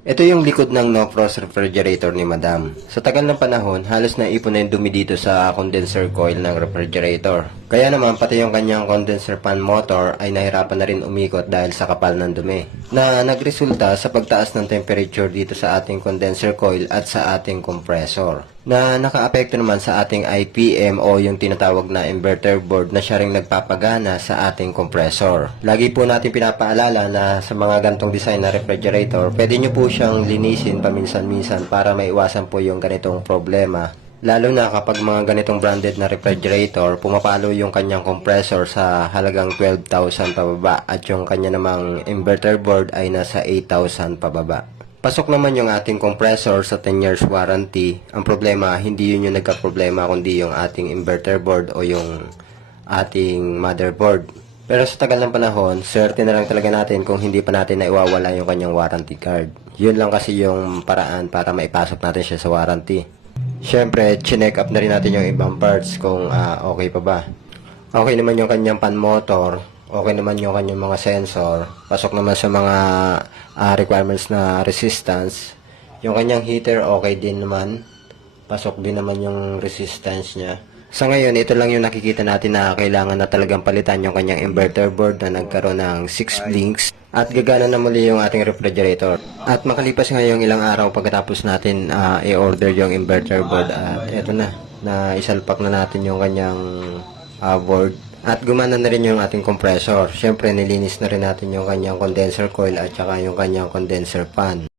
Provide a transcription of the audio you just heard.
Ito yung likod ng no-frost refrigerator ni Madam. Sa tagal ng panahon, halos naipon na yung dumi dito sa condenser coil ng refrigerator. Kaya naman, pati yung kanyang condenser fan motor ay nahirapan na rin umikot dahil sa kapal ng dumi. Na nagresulta sa pagtaas ng temperature dito sa ating condenser coil at sa ating compressor. Na nakaapekto naman sa ating IPM o yung tinatawag na inverter board na siya ring nagpapagana sa ating compressor. Lagi po natin pinapaalala na sa mga gantong design na refrigerator, pwede nyo po siyang linisin paminsan-minsan para maiwasan po yung ganitong problema. Lalo na kapag mga ganitong branded na refrigerator, pumapalo yung kanyang compressor sa halagang 12,000 pababa at yung kanya namang inverter board ay nasa 8,000 pababa. Pasok naman yung ating compressor sa 10 years warranty. Ang problema, hindi yun yung nagka-problema kundi yung ating inverter board o yung ating motherboard. Pero sa tagal ng panahon, swerte na lang talaga natin kung hindi pa natin naiwawala yung kanyang warranty card. Yun lang kasi yung paraan para maipasok natin siya sa warranty. Siyempre, chinek up na rin natin yung ibang parts kung okay pa ba. Okay naman yung kanyang pan motor, okay naman yung kanyang mga sensor, pasok naman sa mga requirements na resistance. Yung kanyang heater okay din naman, pasok din naman yung resistance niya. Sa ngayon, ito lang yung nakikita natin na kailangan na talagang palitan yung kanyang inverter board na nagkaroon ng 6 blinks at gagana na muli yung ating refrigerator. At makalipas ngayong ilang araw pagkatapos natin i-order yung inverter board at eto na isalpak na natin yung kanyang board. At gumana na rin yung ating compressor. Siyempre, nilinis na rin natin yung kanyang condenser coil at saka yung kanyang condenser fan.